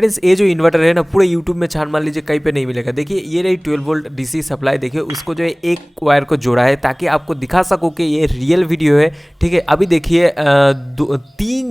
Friends ये जो inverter है ना पूरे यूट्यूब में छान मान लीजिए कहीं पे नहीं मिलेगा। देखिए ये रही 12 वोल्ट डीसी सप्लाई, देखिए उसको जो है एक वायर को जोड़ा है ताकि आपको दिखा सकूँ कि ये रियल वीडियो है। ठीक है, अभी देखिए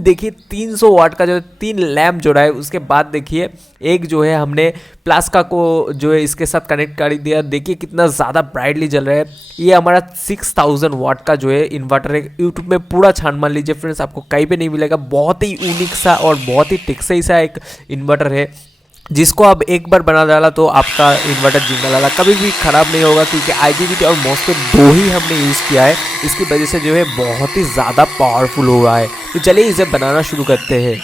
देखिए 300 वाट का जो 3 लैम्प जोड़ा है। उसके बाद देखिए एक जो है हमने प्लास्का को जो है इसके साथ कनेक्ट कर दिया। देखिए कितना ज़्यादा ब्राइटली जल रहा है। ये हमारा 6000 वाट का जो है इन्वर्टर है। यूट्यूब में पूरा छान मान लीजिए फ्रेंड्स, आपको कहीं पे नहीं मिलेगा। बहुत ही यूनिक सा और बहुत ही टेक्सई सा एक इन्वर्टर है, जिसको अब एक बार बना डाला तो आपका इन्वर्टर जिंदा लाला कभी भी ख़राब नहीं होगा, क्योंकि IGBT और मॉस्फेट दो ही हमने यूज़ किया है। इसकी वजह से जो है बहुत ही ज़्यादा पावरफुल हो रहा है। तो चलिए इसे बनाना शुरू करते हैं।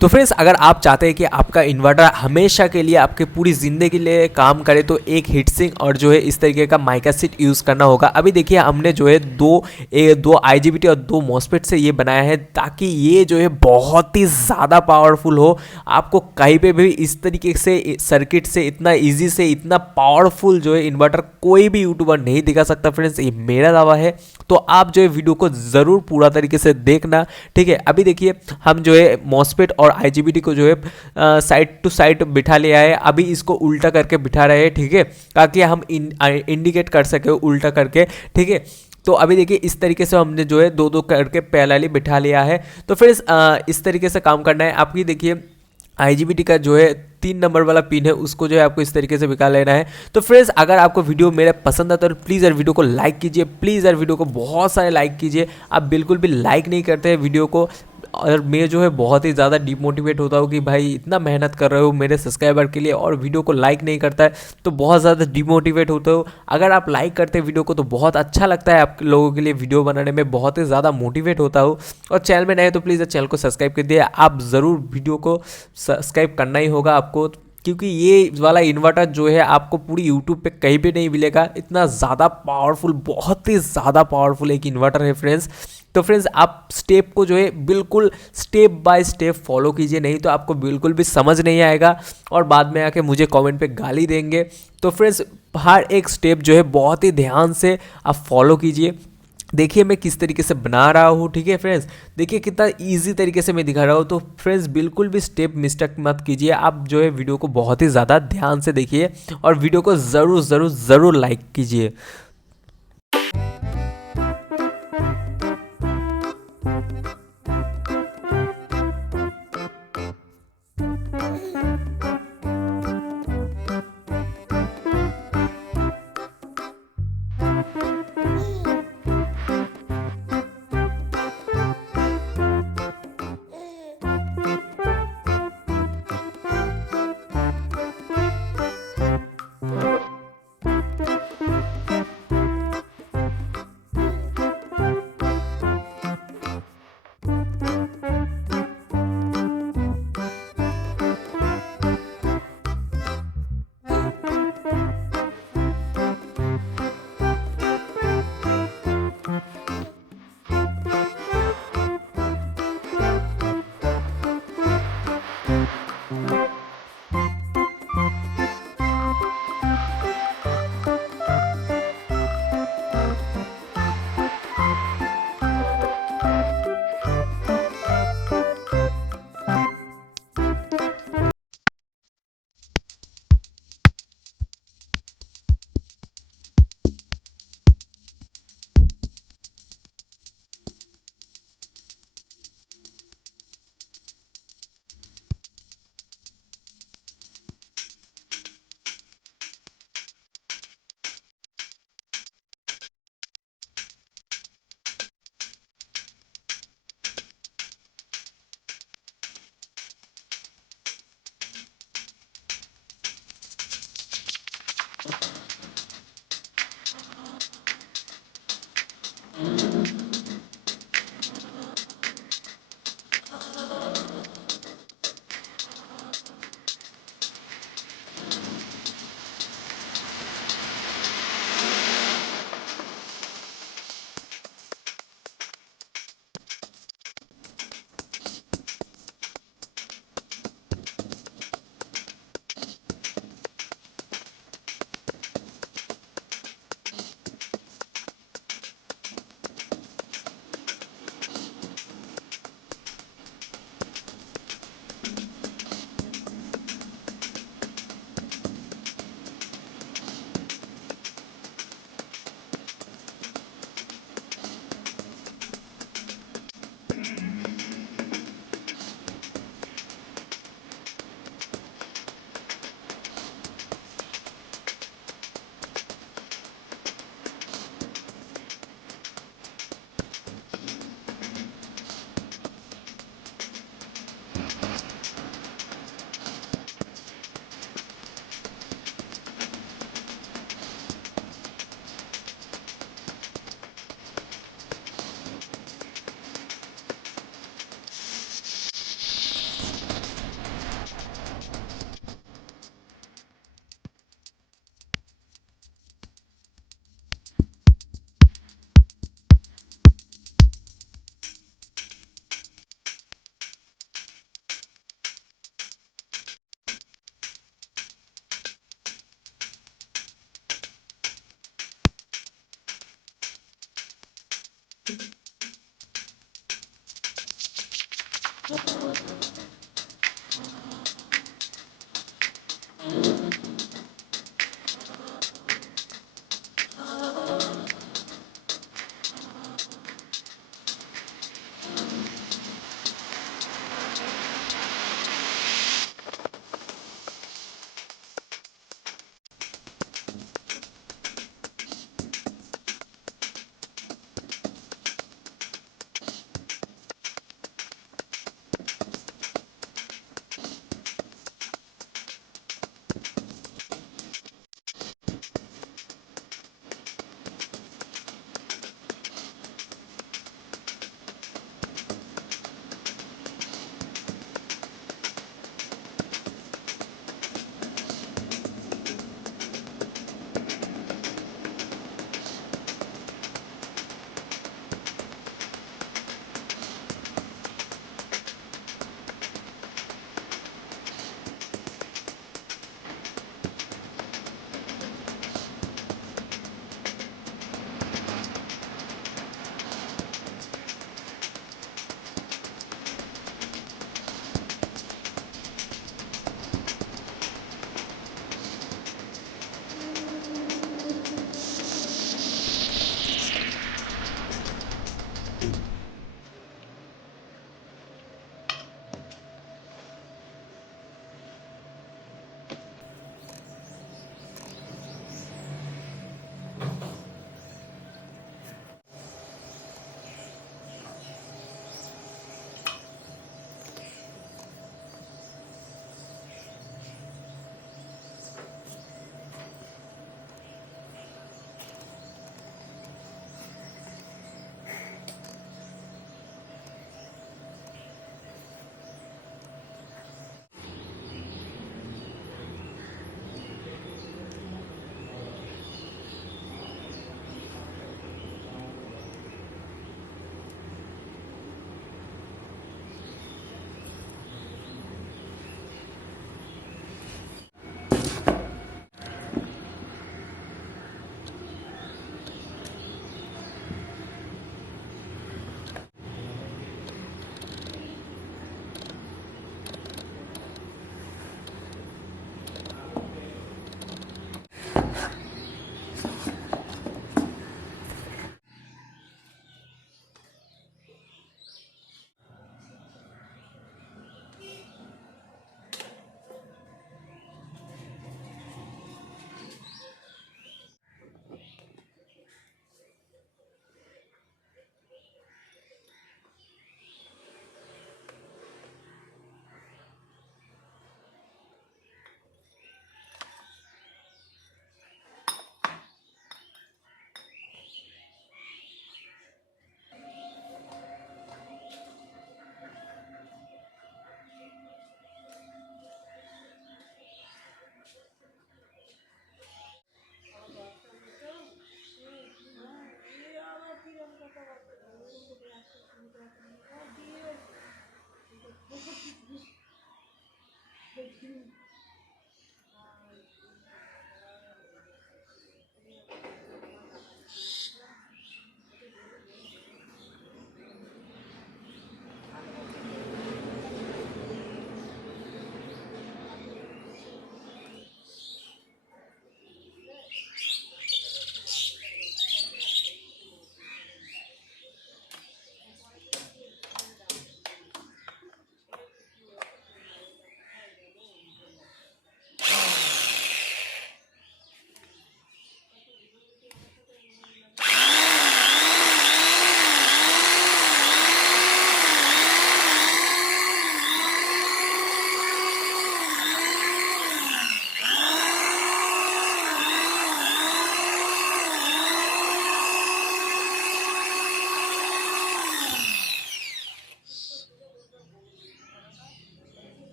तो फ्रेंड्स अगर आप चाहते हैं कि आपका इन्वर्टर हमेशा के लिए आपके पूरी ज़िंदगी के लिए काम करे तो एक हीट सिंक और जो है इस तरीके का माइका सीट यूज़ करना होगा। अभी देखिए हमने जो है दो IGBT और 2 मॉस्फेट से ये बनाया है ताकि ये जो है बहुत ही ज़्यादा पावरफुल हो। आपको कहीं पे भी इस तरीके से सर्किट से इतना ईजी से इतना पावरफुल जो है इन्वर्टर कोई भी यूट्यूबर नहीं दिखा सकता फ्रेंड्स, ये मेरा दावा है। तो आप जो है वीडियो को ज़रूर पूरा तरीके से देखना। ठीक है, अभी देखिए हम जो है मॉस्फेट और IGBT को जो है साइड टू साइड बिठा लिया है। अभी इसको उल्टा करके बिठा रहे हैं, ठीक है, ताकि हम इंडिकेट कर सके उल्टा करके। ठीक है, तो अभी देखिए इस तरीके से हमने जो है दो दो करके पैरेलली बिठा लिया है। तो फिर इस तरीके से काम करना है। आपकी देखिए IGBT का जो है 3 नंबर वाला पिन है, उसको जो है आपको इस तरीके से निकाल लेना है। तो फ्रेंड्स अगर आपको वीडियो मेरा पसंद आता है तो प्लीज़ यार वीडियो को लाइक कीजिए, प्लीज़ यार वीडियो को बहुत सारे लाइक कीजिए। आप बिल्कुल भी लाइक नहीं करते हैं वीडियो को, और मैं जो है बहुत ही ज़्यादा डिमोटिवेट होता हूँ कि भाई इतना मेहनत कर रहे हो मेरे सब्सक्राइबर के लिए और वीडियो को लाइक नहीं करता है, तो बहुत ज़्यादा डिमोटिवेट होते हो। अगर आप लाइक करते हैं वीडियो को तो बहुत अच्छा लगता है, आप लोगों के लिए वीडियो बनाने में बहुत ही ज़्यादा मोटिवेट होता हूँ। और चैनल में नए तो प्लीज़ चैनल को सब्सक्राइब कर दिए। आप ज़रूर वीडियो को सब्सक्राइब करना ही होगा आपको, क्योंकि ये वाला इन्वर्टर जो है आपको पूरी यूट्यूब पे कहीं भी नहीं मिलेगा। इतना ज़्यादा पावरफुल, बहुत ही ज़्यादा पावरफुल एक इन्वर्टर है फ्रेंड्स। तो फ्रेंड्स आप स्टेप को जो है बिल्कुल स्टेप बाय स्टेप फॉलो कीजिए, नहीं तो आपको बिल्कुल भी समझ नहीं आएगा और बाद में आके मुझे कमेंट पे गाली देंगे। तो फ्रेंड्स हर एक स्टेप जो है बहुत ही ध्यान से आप फॉलो कीजिए। देखिए मैं किस तरीके से बना रहा हूँ। ठीक है फ्रेंड्स, देखिए कितना इजी तरीके से मैं दिखा रहा हूँ। तो फ्रेंड्स बिल्कुल भी स्टेप मिस्टेक मत कीजिए। आप जो है वीडियो को बहुत ही ज़्यादा ध्यान से देखिए और वीडियो को ज़रूर ज़रूर ज़रूर लाइक कीजिए।